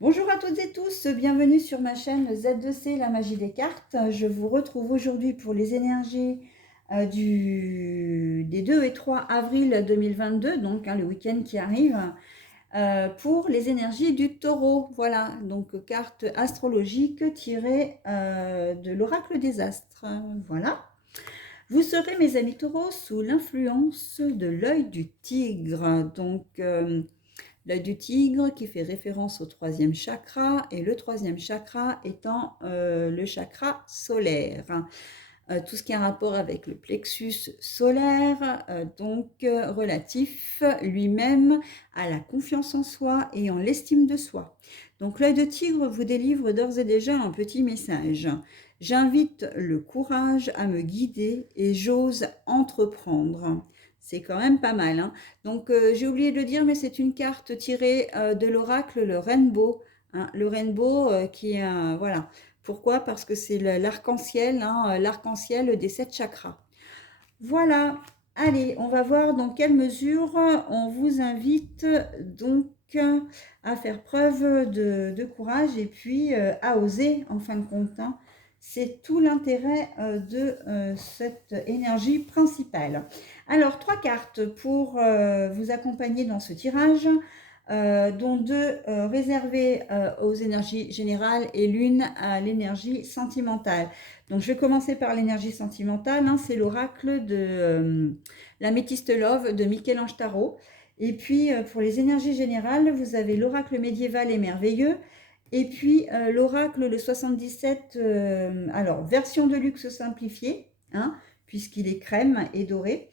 Bonjour à toutes et tous, bienvenue sur ma chaîne Z2C, la magie des cartes. Je vous retrouve aujourd'hui pour les énergies des 2 et 3 avril 2022, donc le week-end qui arrive, pour les énergies du taureau. Voilà, donc carte astrologique tirée de l'oracle des astres. Voilà. Vous serez, mes amis taureaux, sous l'influence de l'œil du tigre. Donc, l'œil du tigre qui fait référence au troisième chakra, et le troisième chakra étant le chakra solaire. Tout ce qui a un rapport avec le plexus solaire, relatif lui-même à la confiance en soi et en l'estime de soi. Donc l'œil de tigre vous délivre d'ores et déjà un petit message. J'invite le courage à me guider et j'ose entreprendre. C'est quand même pas mal, hein. Donc j'ai oublié de le dire, mais c'est une carte tirée de l'oracle, le Rainbow. Hein, le Rainbow qui est voilà. Pourquoi? Parce que c'est l'arc-en-ciel, hein, l'arc-en-ciel des 7 chakras. Voilà. Allez, on va voir dans quelle mesure on vous invite donc à faire preuve de courage et puis à oser en fin de compte, hein. C'est tout l'intérêt de cette énergie principale. Alors, 3 cartes pour vous accompagner dans ce tirage, dont 2 réservées aux énergies générales et l'une à l'énergie sentimentale. Donc, je vais commencer par l'énergie sentimentale, hein, c'est l'oracle de l'améthyste Love de Michel-Ange Tarot. Et puis, pour les énergies générales, vous avez l'oracle médiéval et merveilleux. Et puis, l'oracle, le 77, alors, version de luxe simplifiée, hein, puisqu'il est crème et doré.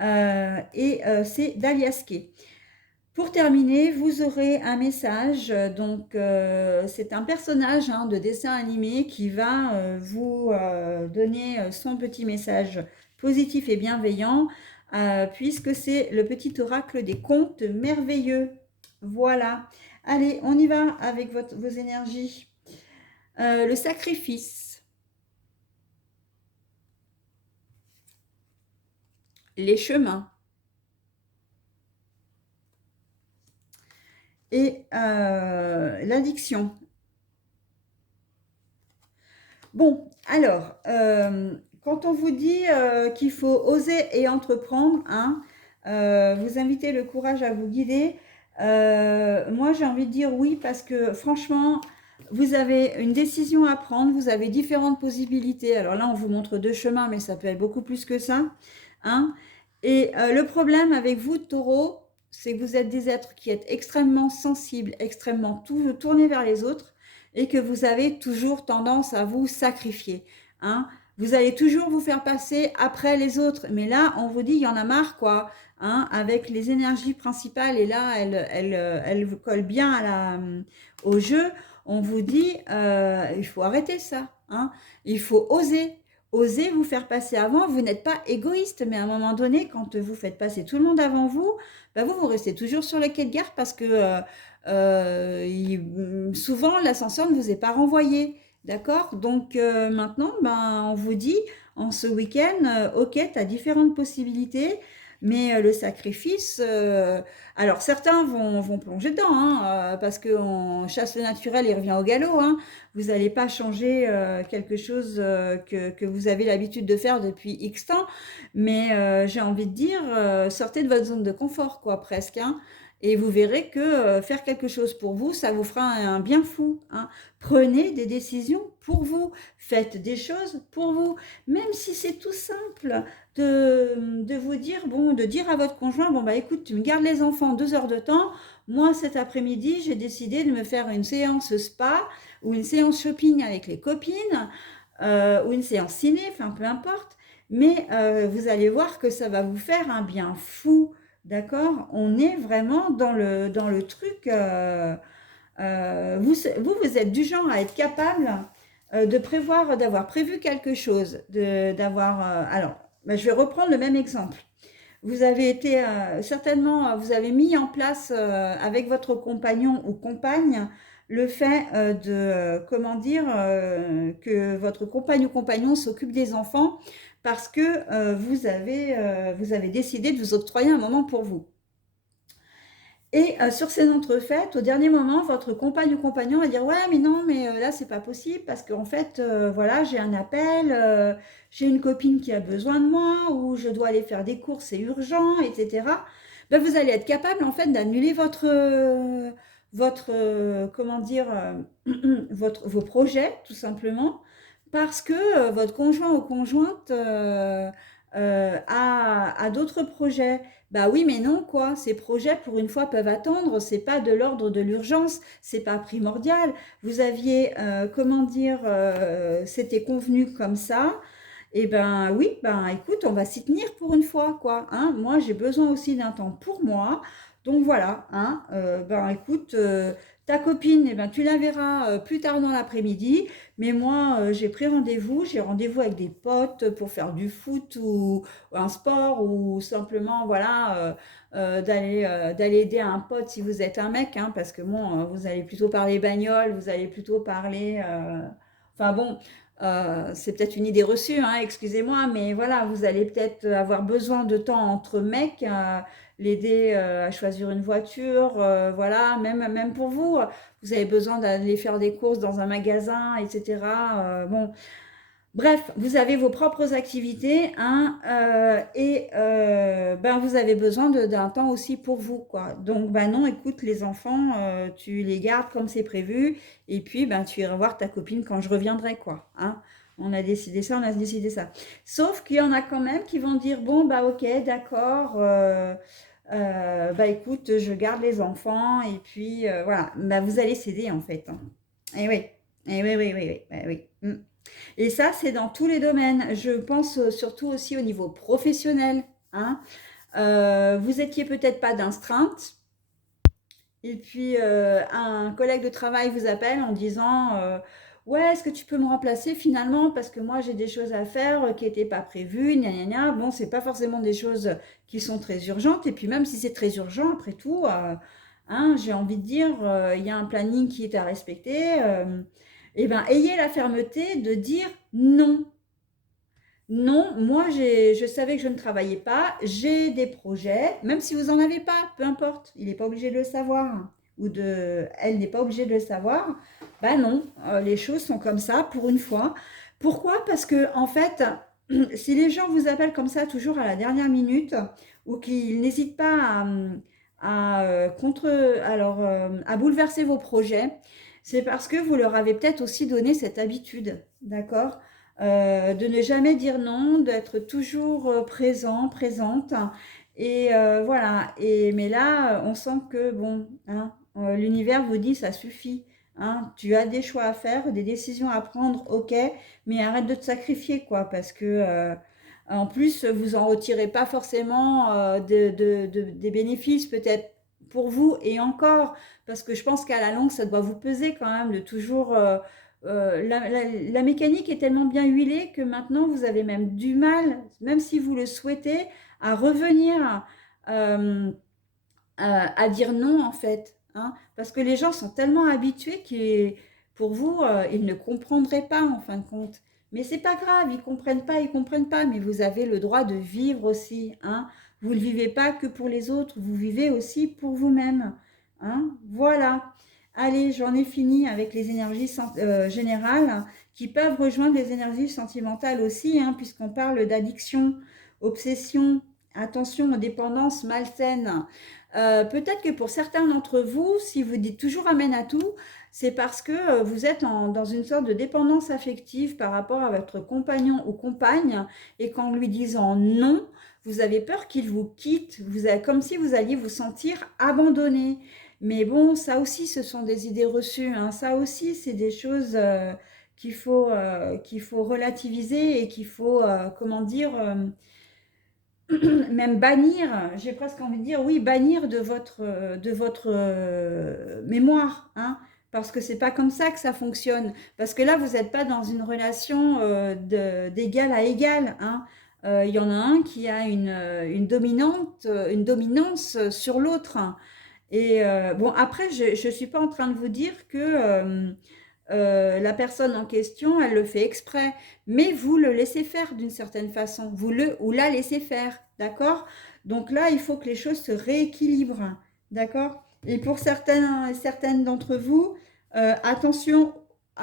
C'est Daliasquet. Pour terminer, vous aurez un message. Donc, c'est un personnage, hein, de dessin animé qui va vous donner son petit message positif et bienveillant, puisque c'est le petit oracle des contes merveilleux. Voilà. Allez, on y va avec vos énergies. Le sacrifice, les chemins et l'addiction. Bon, alors, quand on vous dit qu'il faut oser et entreprendre, hein, vous invitez le courage à vous guider. Moi, j'ai envie de dire oui parce que franchement, vous avez une décision à prendre, vous avez différentes possibilités. Alors là, on vous montre 2 chemins, mais ça peut être beaucoup plus que ça, hein. Et le problème avec vous, taureau, c'est que vous êtes des êtres qui êtes extrêmement sensibles, extrêmement tournés vers les autres, et que vous avez toujours tendance à vous sacrifier, hein. Vous allez toujours vous faire passer après les autres, mais là, on vous dit, il y en a marre, quoi, hein, avec les énergies principales, et là, elle vous colle bien au jeu. On vous dit, il faut arrêter ça, hein. Il faut oser vous faire passer avant. Vous n'êtes pas égoïste, mais à un moment donné, quand vous faites passer tout le monde avant vous, bah vous restez toujours sur le quai de gare parce que souvent l'ascenseur ne vous est pas renvoyé. D'accord? Donc maintenant, ben, on vous dit en ce week-end, ok, tu as différentes possibilités, mais le sacrifice, alors certains vont plonger dedans, hein, parce qu'on chasse le naturel, il revient au galop, hein. Vous n'allez pas changer quelque chose que vous avez l'habitude de faire depuis X temps, mais j'ai envie de dire, sortez de votre zone de confort, quoi, presque, hein. Et vous verrez que faire quelque chose pour vous, ça vous fera un bien fou, hein. Prenez des décisions pour vous, faites des choses pour vous, même si c'est tout simple de vous dire, bon, de dire à votre conjoint, bon bah écoute, tu me gardes les enfants 2 heures de temps, moi cet après-midi j'ai décidé de me faire une séance spa ou une séance shopping avec les copines, ou une séance ciné, enfin peu importe, mais vous allez voir que ça va vous faire un bien fou. D'accord? On est vraiment dans le truc. Vous êtes du genre à être capable de prévoir, d'avoir prévu quelque chose, d'avoir. Alors, ben, je vais reprendre le même exemple. Vous avez été certainement, vous avez mis en place avec votre compagnon ou compagne le fait comment dire, que votre compagne ou compagnon s'occupe des enfants parce que vous avez décidé de vous octroyer un moment pour vous. Et sur ces entrefaites, au dernier moment, votre compagne ou compagnon va dire: ouais, mais non, mais là, c'est pas possible parce qu'en fait, voilà, j'ai un appel, j'ai une copine qui a besoin de moi, ou je dois aller faire des courses, c'est urgent, etc. Ben, vous allez être capable, en fait, d'annuler comment dire, vos projets, tout simplement, parce que votre conjoint ou conjointe a d'autres projets. Bah oui, mais non, quoi. Ces projets, pour une fois, peuvent attendre. C'est pas de l'ordre de l'urgence. C'est pas primordial. Vous aviez, comment dire, c'était convenu comme ça. Et ben oui, ben écoute, on va s'y tenir pour une fois, quoi. Hein. Moi, j'ai besoin aussi d'un temps pour moi. Donc voilà, hein. Ben écoute, ta copine, eh ben, tu la verras plus tard dans l'après-midi. Mais moi, j'ai rendez-vous avec des potes pour faire du foot ou un sport ou simplement, voilà, d'aller aider un pote si vous êtes un mec, hein, parce que bon, vous allez plutôt parler bagnole, vous allez plutôt parler, enfin bon, c'est peut-être une idée reçue, hein, excusez-moi, mais voilà, vous allez peut-être avoir besoin de temps entre mecs, l'aider à choisir une voiture, voilà, même pour vous, vous avez besoin d'aller faire des courses dans un magasin, etc. Bon, bref, vous avez vos propres activités, hein, et ben vous avez besoin d'un temps aussi pour vous, quoi. Donc, ben non, écoute, les enfants, tu les gardes comme c'est prévu, et puis ben tu iras voir ta copine quand je reviendrai, quoi. Hein. On a décidé ça, on a décidé ça. Sauf qu'il y en a quand même qui vont dire, bon, bah ok, d'accord, bah écoute, je garde les enfants, et puis voilà, bah, vous allez céder en fait. Hein. Et oui, et oui, oui, oui, oui, oui. Oui. Mm. Et ça, c'est dans tous les domaines. Je pense surtout aussi au niveau professionnel. Hein. Vous étiez peut-être pas d'astreinte, et puis un collègue de travail vous appelle en disant ouais, est-ce que tu peux me remplacer finalement parce que moi j'ai des choses à faire qui n'étaient pas prévues, gna gna gna. Bon, c'est pas forcément des choses qui sont très urgentes, et puis même si c'est très urgent, après tout, hein, j'ai envie de dire, il y a un planning qui est à respecter. Et ben, ayez la fermeté de dire non. Non, moi je savais que je ne travaillais pas, j'ai des projets, même si vous n'en avez pas, peu importe, il n'est pas obligé de le savoir, elle n'est pas obligée de le savoir. Ben non, les choses sont comme ça pour une fois. Pourquoi? Parce que en fait, si les gens vous appellent comme ça toujours à la dernière minute, ou qu'ils n'hésitent pas à bouleverser vos projets, c'est parce que vous leur avez peut-être aussi donné cette habitude, d'accord? De ne jamais dire non, d'être toujours présent, présente. Et voilà. Mais là, on sent que bon, hein, l'univers vous dit ça suffit. Hein, tu as des choix à faire, des décisions à prendre, ok, mais arrête de te sacrifier, quoi, parce que en plus, vous en retirez pas forcément des bénéfices, peut-être pour vous et encore, parce que je pense qu'à la longue, ça doit vous peser quand même de toujours la mécanique est tellement bien huilée que maintenant vous avez même du mal, même si vous le souhaitez, à revenir à dire non en fait. Hein, parce que les gens sont tellement habitués que pour vous, ils ne comprendraient pas en fin de compte. Mais c'est pas grave, ils comprennent pas, mais vous avez le droit de vivre aussi. Hein. Vous ne vivez pas que pour les autres, vous vivez aussi pour vous-même. Hein. Voilà. Allez, j'en ai fini avec les énergies générales qui peuvent rejoindre les énergies sentimentales aussi, hein, puisqu'on parle d'addiction, obsession, attention aux dépendances malsaines. Peut-être que pour certains d'entre vous, si vous dites toujours amen à tout, c'est parce que vous êtes dans une sorte de dépendance affective par rapport à votre compagnon ou compagne, et qu'en lui disant non, vous avez peur qu'il vous quitte, comme si vous alliez vous sentir abandonné. Mais bon, ça aussi, ce sont des idées reçues. Hein. Ça aussi, c'est des choses qu'il faut relativiser et qu'il faut, comment dire, même bannir, j'ai presque envie de dire, oui, bannir de votre mémoire, hein, parce que c'est pas comme ça que ça fonctionne. Parce que là, vous n'êtes pas dans une relation d'égal à égal, hein. Il y en a un qui a une dominance sur l'autre. Hein. Et bon, après, je ne suis pas en train de vous dire que la personne en question, elle le fait exprès, mais vous le laissez faire d'une certaine façon, vous le ou la laissez faire, d'accord? Donc là, il faut que les choses se rééquilibrent, d'accord? Et pour certaines d'entre vous, attention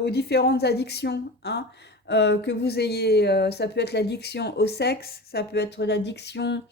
aux différentes addictions, hein, que vous ayez, ça peut être l'addiction au sexe, ça peut être l'addiction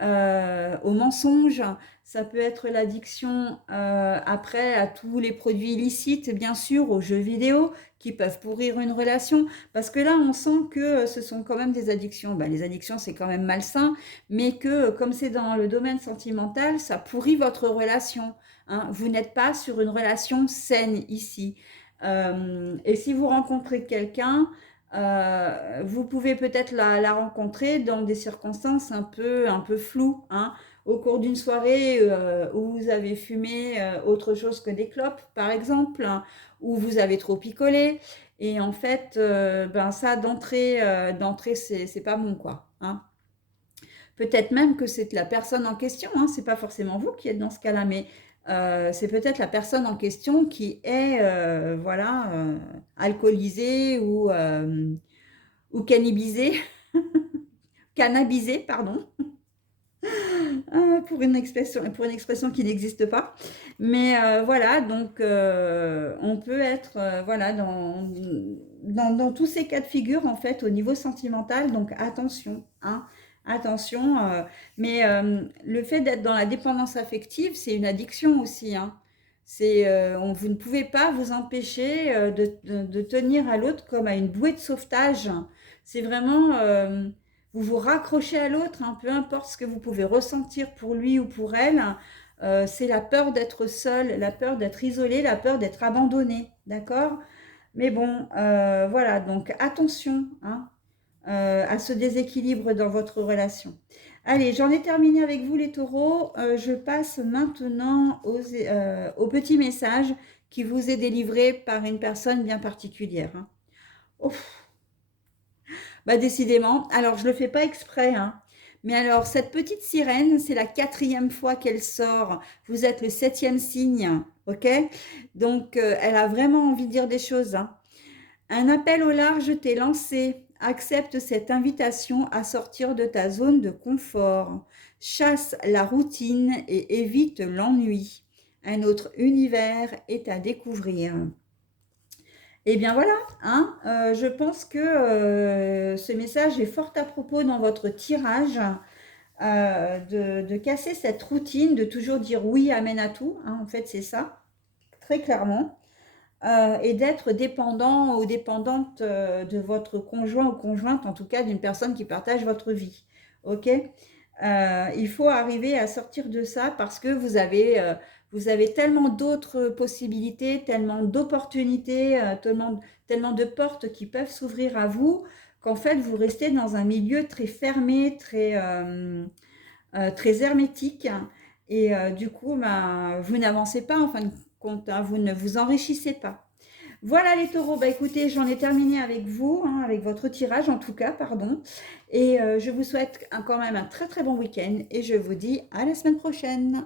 au mensonge, ça peut être l'addiction après à tous les produits illicites, bien sûr, aux jeux vidéo qui peuvent pourrir une relation. Parce que là, on sent que ce sont quand même des addictions. Ben, les addictions, c'est quand même malsain, mais que comme c'est dans le domaine sentimental, ça pourrit votre relation. Hein. Vous n'êtes pas sur une relation saine ici. Et si vous rencontrez quelqu'un, vous pouvez peut-être la rencontrer dans des circonstances un peu floues, hein, au cours d'une soirée où vous avez fumé autre chose que des clopes, par exemple, hein, où vous avez trop picolé. Et en fait, ben ça, d'entrée, c'est pas bon, quoi. Hein. Peut-être même que c'est la personne en question, hein, c'est pas forcément vous qui êtes dans ce cas-là, mais c'est peut-être la personne en question qui est, voilà, alcoolisée ou cannibisée, cannabisée, pardon, pour une expression qui n'existe pas. Mais voilà, donc on peut être voilà, dans tous ces cas de figure, en fait, au niveau sentimental, donc attention, hein, attention. Mais le fait d'être dans la dépendance affective, c'est une addiction aussi, hein. Vous ne pouvez pas vous empêcher de tenir à l'autre comme à une bouée de sauvetage. C'est vraiment, vous vous raccrochez à l'autre, hein, peu importe ce que vous pouvez ressentir pour lui ou pour elle. C'est la peur d'être seul, la peur d'être isolé, la peur d'être abandonné, d'accord? Mais bon, voilà, donc attention, hein, à ce déséquilibre dans votre relation. Allez, j'en ai terminé avec vous les taureaux. Je passe maintenant au petit message qui vous est délivré par une personne bien particulière. Hein. Ouf, bah décidément, alors je le fais pas exprès, hein. Mais alors, cette petite sirène, c'est la 4e fois qu'elle sort. Vous êtes le 7e signe, ok? Donc, elle a vraiment envie de dire des choses, hein. Un appel au large t'est lancé. Accepte cette invitation à sortir de ta zone de confort. Chasse la routine et évite l'ennui. Un autre univers est à découvrir. Et bien voilà, hein, je pense que ce message est fort à propos dans votre tirage, de casser cette routine, de toujours dire oui, amen à tout, hein, en fait c'est ça, très clairement, et d'être dépendant ou dépendante de votre conjoint ou conjointe, en tout cas d'une personne qui partage votre vie. Ok? Il faut arriver à sortir de ça parce que vous avez tellement d'autres possibilités, tellement d'opportunités, tellement de portes qui peuvent s'ouvrir à vous qu'en fait vous restez dans un milieu très fermé, très hermétique et du coup bah, vous n'avancez pas en fin de compte, hein, vous ne vous enrichissez pas. Voilà les taureaux, bah écoutez, j'en ai terminé avec vous, hein, avec votre tirage en tout cas, pardon. Et je vous souhaite quand même un très très bon week-end et je vous dis à la semaine prochaine.